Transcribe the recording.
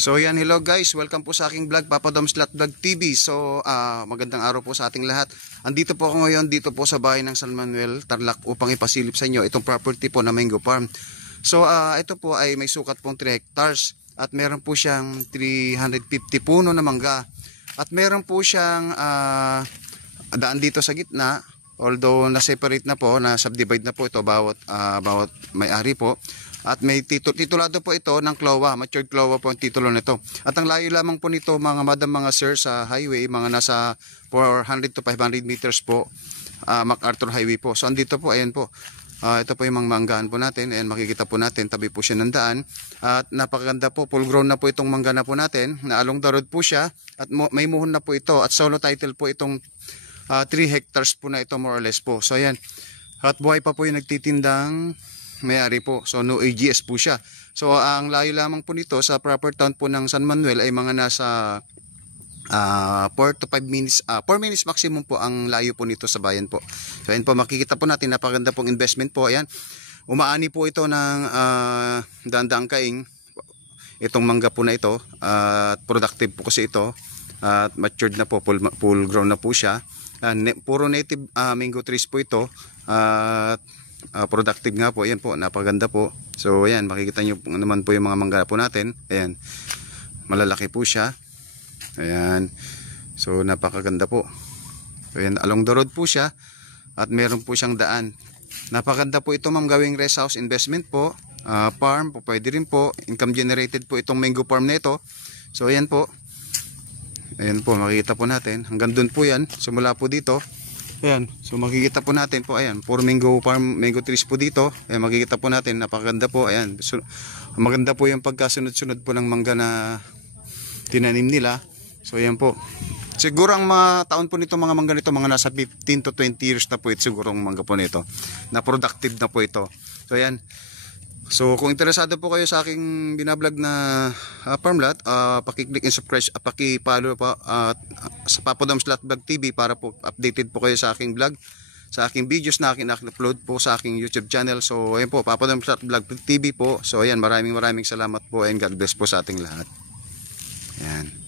So yan, hello guys, welcome po sa aking vlog, Papa Dom's Lot Vlog TV. So magandang araw po sa ating lahat. Andito po ako ngayon dito po sa bahay ng San Manuel, Tarlac, upang ipasilip sa inyo itong property po na Mango Farm. So ito po ay may sukat pong 3 hectares at meron po siyang 350 puno na mangga. At meron po siyang daan dito sa gitna, although na-separate na po, na-subdivide na po ito bawat may-ari po. At may titulado po ito ng CLOA, matured CLOA po ang titulo nito. At ang layo lamang po nito mga madam, mga sir, sa highway, mga nasa 400 to 500 meters po, MacArthur Highway po. So andito po, ayan po. Ito po yung mga manggaan po natin. Ayan, makikita po natin, tabi po siya ng daan. At napakaganda po, full grown na po itong mangga na po natin. Na along the road po siya. At may muhon na po ito. At solo title po itong 3 hectares po na ito more or less po. So ayan. At buhay pa po yung nagtitindang may-ari po. So no AGS po siya. So ang layo lamang po nito sa proper town po ng San Manuel ay mga nasa 4 to 5 minutes, 4 minutes maximum po ang layo po nito sa bayan po. So ayan po, makikita po natin, napakaganda pong investment po. Ayan, umaani po ito ng daang kaing itong mangga po na ito. At productive po kasi ito. At matured na po, full grown na po siya. Puro native mango trees po ito. At productive nga po. Ayan po, napaganda po. So ayan, makikita nyo naman po yung mga mangga po natin. Ayan, malalaki po siya. Ayan, so napakaganda po. So ayan, along the road po siya. At meron po siyang daan. Napakaganda po ito ma'am, gawing rest house investment po. Farm po, pwede rin po. Income generated po itong mango farm na ito. So ayan po. Ayan po, makikita po natin. Hanggang dun po yan, simula po dito. Ayan, so makikita po natin po, ayan, puro mango farm, mango trees po dito. Ayan, makikita po natin, napakaganda po. Ayan, so, maganda po yung pagkasunod-sunod po ng mangga na tinanim nila. So ayan po. Siguro ang mga taon po nito, mga mangga nito, mga nasa 15 to 20 years na po ito siguro ang mangga po nito. Na productive na po ito. So ayan. So kung interesado po kayo sa aking binablog na farm lot, paki-click and subscribe, paki-follow po sa Papa Dom's Lot Vlog TV para po updated po kayo sa aking vlog, sa aking videos na aking upload po sa aking YouTube channel. So ayun po, Papa Dom's Lot Vlog TV po. So ayan, maraming salamat po and God bless po sa ating lahat. Ayan.